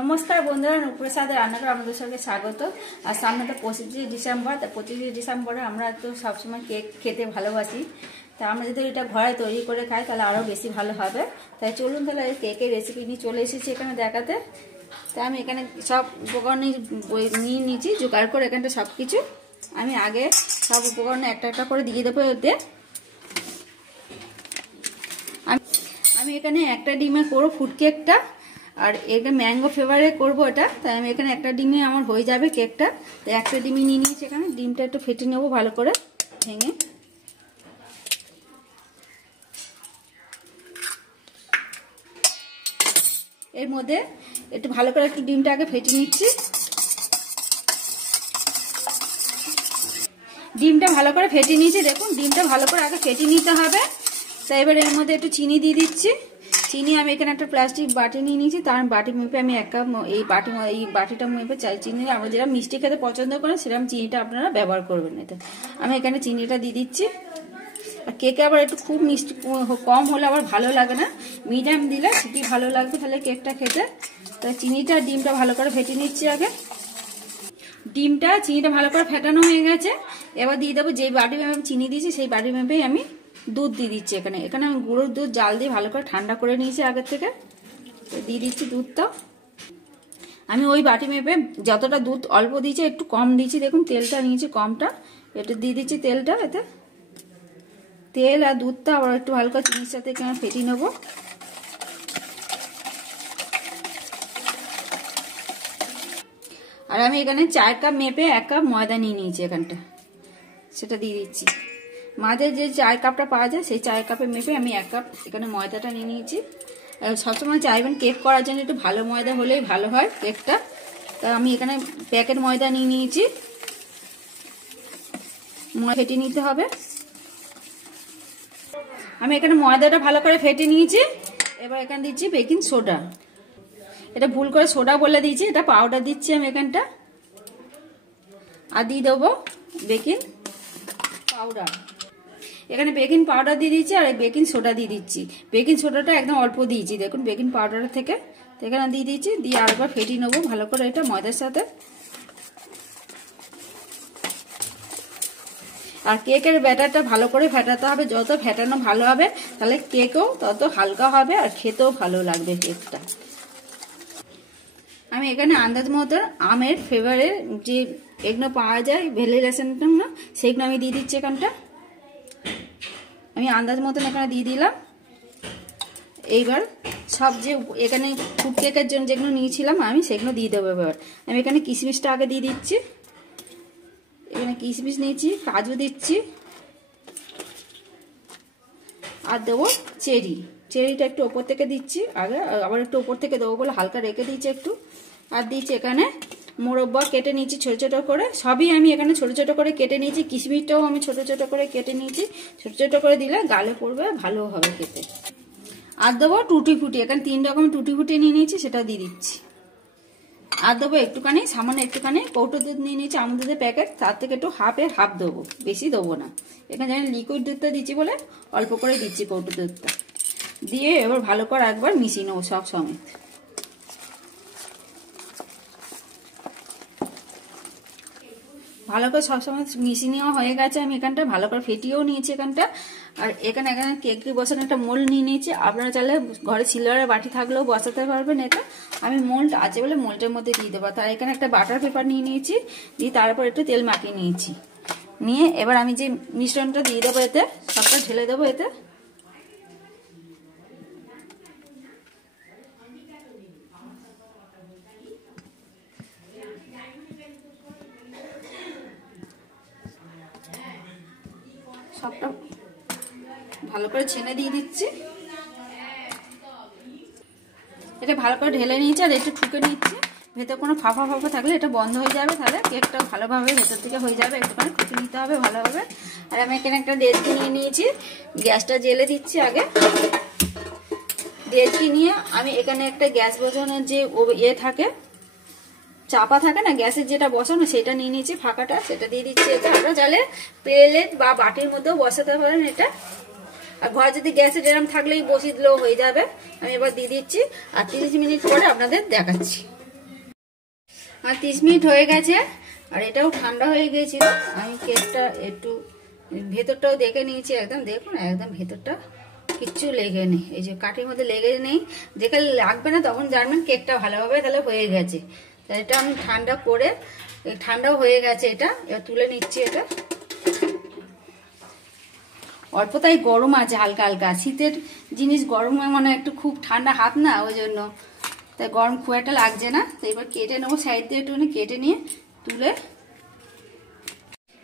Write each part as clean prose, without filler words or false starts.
নমস্কার বন্ধুরা, নুপুরসাদের রান্নাঘরে আমাদের সঙ্গে স্বাগত। আর সামনে তো 25 ডিসেম্বর। 25 ডিসেম্বরে আমরা তো সবসময় কেক খেতে ভালোবাসি। তা আমরা যদি এটা ঘরে তৈরি করে খাই তাহলে আরও বেশি ভালো হবে। তাই চলুন তাহলে কেকের রেসিপি নিয়ে চলে এসেছি এখানে দেখাতে। তাই আমি এখানে সব উপকরণ নিয়ে নিয়েছি জোগাড় করে। এখানটা সব কিছু আমি আগে সব উপকরণ একটা একটা করে দিয়ে দেবো এতে। আমি এখানে একটা ডিমে করবো ফুড কেকটা, আর এটা ম্যাঙ্গো ফ্লেভারে করবো এটা। তাই আমি এখানে একটা ডিমে আমার হয়ে যাবে কেকটা। তাই একটা ডিমই নিয়ে নিয়েছি এখানে। ডিমটা একটু ফেটে নেবো ভালো করে ভেঙে। এর মধ্যে একটু ভালো করে একটু ডিমটা আগে ফেটে নিচ্ছি। ডিমটা ভালো করে ফেটে নিয়েছি, দেখুন ডিমটা ভালো করে আগে ফেটে নিতে হবে। তাই এবার এর মধ্যে একটু চিনি দিয়ে দিচ্ছি। চিনি আমি এখানে একটা প্লাস্টিক বাটি নিয়ে নিয়েছি, তার বাটি মেপে আমি এক কাপ এই বাটিটা মেপে চাই চিনি। আমরা যেরকম মিষ্টি খেতে পছন্দ করেন সেরকম চিনিটা আপনারা ব্যবহার করবেন। এটা আমি এখানে চিনিটা দিয়ে দিচ্ছি। আর কেকে আবার একটু খুব মিষ্টি কম হলে আবার ভালো লাগে না, মিডিয়াম দিলে সেটি ভালো লাগবে তাহলে কেকটা খেতে। তাই চিনিটা ডিমটা ভালো করে ফেটে নিচ্ছি আগে। চিনিটা ভালো করে ফেটানো হয়ে গেছে। এবার দিয়ে দেবো যেই বাটি মেপে চিনি দিয়েছি সেই বাটি মেপেই আমি দুধ দিয়ে দিচ্ছি এখানে। এখানে আমি গুঁড়োর দুধ জাল দিয়ে ভালো করে ঠান্ডা করে নিয়েছি আগের থেকে। দিয়ে দিচ্ছি দুধটা। আমি ওই বাটি মেপে যতটা দুধ অল্প দিয়েছি একটু কম দিয়েছি, দেখুন তেলটা নিয়েছি কমটা। এটা দিয়ে দিচ্ছি তেলটা এতে। তেল আর দুধটা আবার একটু হালকা চিনির সাথে এখানে ফেটিয়ে নেবো। আর আমি এখানে 4 কাপ মেপে 1 কাপ ময়দা নিয়ে নিয়েছি এখানটা, সেটা দিয়ে দিচ্ছি। মাঝে যে 4 কাপটা পাওয়া যায় সেই 4 কাপে মেপে আমি 1 কাপ এখানে ময়দাটা নিয়ে নিয়েছি। সবসময় চাইবেন কেক করার জন্য একটু ভালো ময়দা হলেই ভালো হয় কেকটা। তা আমি এখানে প্যাকেট ময়দা নিয়ে নিয়েছি। ময়দা ফেটে নিতে হবে। আমি এখানে ময়দাটা ভালো করে ফেটে নিয়েছি। এবার এখানে দিচ্ছি বেকিং সোডা। এটা ভুল করে সোডা বলে দিয়েছি, এটা পাউডার দিচ্ছি আমি এখানটা। আর দিয়ে দেবো বেকিং পাউডার। এখানে বেকিং পাউডার দিয়ে দিচ্ছি আর বেকিং সোডা দিয়ে দিচ্ছি। বেকিং সোডাটা একদম অল্প দিয়েছি, দেখুন বেকিং পাউডারের থেকে। এখানে দিয়ে দিচ্ছি, দিয়ে আরেকবার ফেটিয়ে নেবো ভালো করে এটা ময়দার সাথে। আর কেকের ব্যাটারটা ভালো করে ফেটাতে হবে, যত ফেটানো ভালো হবে তাহলে কেকও তত হালকা হবে আর খেতেও ভালো লাগবে কেকটা। আমি এখানে আন্দাজ মতো আমের ফ্লেভারের যে এগুলো পাওয়া যায় ভ্যানিলেশনটা না, সেইগুলো আমি দিয়ে দিচ্ছি এখানটা। আমি আন্দাজ মতন এখানে দিয়ে দিলাম। এইবার সব যে এখানে ফুড কেকের জন্য যেগুলো নিয়েছিলাম আমি সেগুলো দিয়ে দেবো। এবার আমি এখানে কিশমিশটা আগে দিয়ে দিচ্ছি। এখানে কিশমিশ নিয়েছি, কাজু দিচ্ছি, আর দেবো চেরিটা একটু ওপর থেকে দিচ্ছি আগে, আবার একটু ওপর থেকে দেবো বলে হালকা রেখে দিচ্ছি একটু। আর দিচ্ছি এখানে মোরব্বা কেটে নিয়েছি ছোট ছোট করে। সবই আমি এখানে ছোট ছোট করে কেটে নিয়েছি। কিশমিশটাও আমি ছোট ছোট করে কেটে নিয়েছি। ছোট ছোট করে দিলে গালে পড়বে, ভালো হবে খেতে। আর দেবো টুটি ফুটি। এখানে 3 রকমের টুটি ফুটি নিয়ে নিয়েছি, সেটা দিয়ে দিচ্ছি। আর দেবো একটুখানি সামান্য একটুখানি কৌটো দুধ নিয়ে নিয়েছি, আমুল দুধের প্যাকেট, তার থেকে একটু হাফ দেবো, বেশি দেবো না। এখানে যেন লিকুইড দুধটা দিচ্ছি বলে অল্প করে দিচ্ছি কৌটো দুধটা। দিয়ে এবার ভালো করে একবার মিশিয়ে নেবো সব সমেত। ভালো করে সবসময় মিশিয়ে নেওয়া হয়ে গেছে। আমি এখানটা ভালো করে ফেটিয়েও নিয়েছি এখানটা। আর এখানে কেক বসানো একটা মোল্ড নিয়ে নিয়েছি। আপনারা চাইলে ঘরে সিলভারের বাটি থাকলেও বসাতে পারবেন এটা। আমি মোল্ড আছে বলে মোল্ডের মধ্যে দিয়ে দেবো। তার এখানে একটা বাটার পেপার নিয়ে নিয়েছি, দিয়ে তারপর একটু তেল মাখিয়ে নিয়েছি। নিয়ে এবার আমি যে মিশ্রণটা দিয়ে দেবো এতে, সবটা ঢেলে দেবো এতে। সবটা ভালো করে ছেনে দিয়ে দিচ্ছি। এটা ভালো করে ঢেলে নিয়েছি আর একটু ঠুকে নিচ্ছি। ভেতর কোনো ফাঁপা থাকলে এটা বন্ধ হয়ে যাবে, তাহলে কেকটা ভালোভাবে ভেতর থেকে হয়ে যাবে। একটুখানি ঠুকে নিতে হবে ভালোভাবে। আর আমি এখানে একটা ডেচকি নিয়ে নিয়েছি, গ্যাসটা জ্বেলে দিচ্ছি আগে। ডেচকি নিয়ে আমি এখানে একটা গ্যাস বসানোর যে থাকে, চাপা থাকে না গ্যাসের যেটা বসানো, সেটা নিয়ে নিয়েছি ফাঁকাটা, সেটা দিয়ে দিচ্ছি এটা। আপনারা চাইলে প্লেট বা বাটির মধ্যেও বসাতে পারেন এটা। আর ঘরে যদি গ্যাসের এরকম থাকলেই বসিয়ে দিলেও হয়ে যাবে। আমি এবার দিয়ে দিচ্ছি আর 30 মিনিট পরে আপনাদের দেখাচ্ছি। আর 30 মিনিট হয়ে গেছে, আর এটাও ঠান্ডা হয়ে গিয়েছিল। আমি কেকটা একটু ভেতরটাও দেখে নিয়েছি, একদম দেখুন একদম ভেতরটা কিচ্ছু লেগে নেই, এই যে কাঠির মধ্যে লেগে নেই। যেখানে লাগবে না তখন জানবেন কেকটা ভালোভাবে তাহলে হয়ে গেছে। তাই এটা আমি ঠান্ডা করে, ঠান্ডাও হয়ে গেছে, এটা এবার তুলে নিচ্ছি। এটা অল্প তাই গরম আছে হালকা হালকা, শীতের জিনিস গরমে মানে একটু খুব ঠান্ডা হাত না, ওই জন্য তাই গরম খুব একটা লাগছে না। তো এবার কেটে নেবো, সাইড দিয়ে একটুখানি কেটে নিয়ে তুলে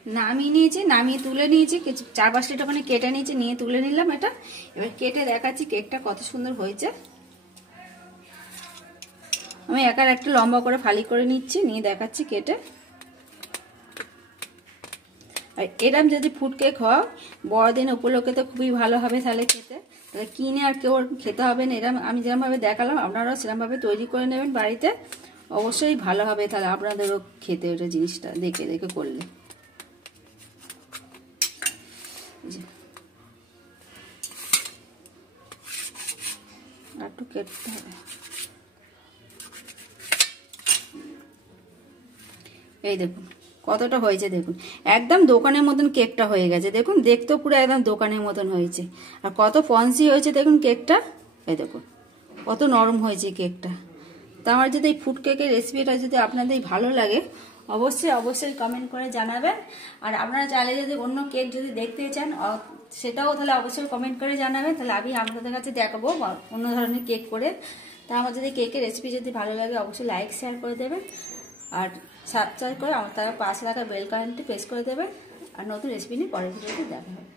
নামিয়ে নিয়েছি, নামিয়ে তুলে নিয়েছি, 4-5টা একটুখানি কেটে নিয়েছি, নিয়ে তুলে নিলাম এটা। এবার কেটে দেখাচ্ছি কেকটা কত সুন্দর হয়েছে। আমি একার একটা লম্বা করে ফালি করে নিচ্ছি, নিয়ে দেখাচ্ছি কেটে। আর এরম যদি ফুড কেক হয় বড়দিন উপলক্ষে তো খুবই ভালো হবে তাহলে খেতে। তাহলে কিনে আর কেউ খেতে হবে না, এরম আমি যেরকমভাবে দেখালাম আপনারাও সেরকমভাবে তৈরি করে নেবেন বাড়িতে, অবশ্যই ভালো হবে। তাহলে আপনাদেরও খেতে ওটা জিনিসটা দেখে দেখে করলে। একটু কেটে হবে, এই দেখুন কতটা হয়েছে, দেখুন একদম দোকানের মতন কেকটা হয়ে গেছে। দেখুন দেখতেও পুরো একদম দোকানের মতন হয়েছে, আর কত ফন্সি হয়েছে দেখুন কেকটা। এই দেখুন কত নরম হয়েছে কেকটা। তো আমার যদি এই ফুড কেকের রেসিপিটা যদি আপনাদের ভালো লাগে অবশ্যই অবশ্যই কমেন্ট করে জানাবেন। আর আপনারা চাইলে যদি অন্য কেক যদি দেখতে চান সেটাও তাহলে অবশ্যই কমেন্ট করে জানাবেন, তাহলে আমি আপনাদের কাছে দেখাবো অন্য ধরনের কেক করে। তা আমার যদি কেকের রেসিপি যদি ভালো লাগে অবশ্যই লাইক শেয়ার করে দেবেন, আর সাবস্ক্রাইব করে আমার তার পাশে থাকা বেল আইকনটি প্রেস করে দেবেন। আর নতুন রেসিপি নিয়ে পরের ভিডিওতে দেখা হবে।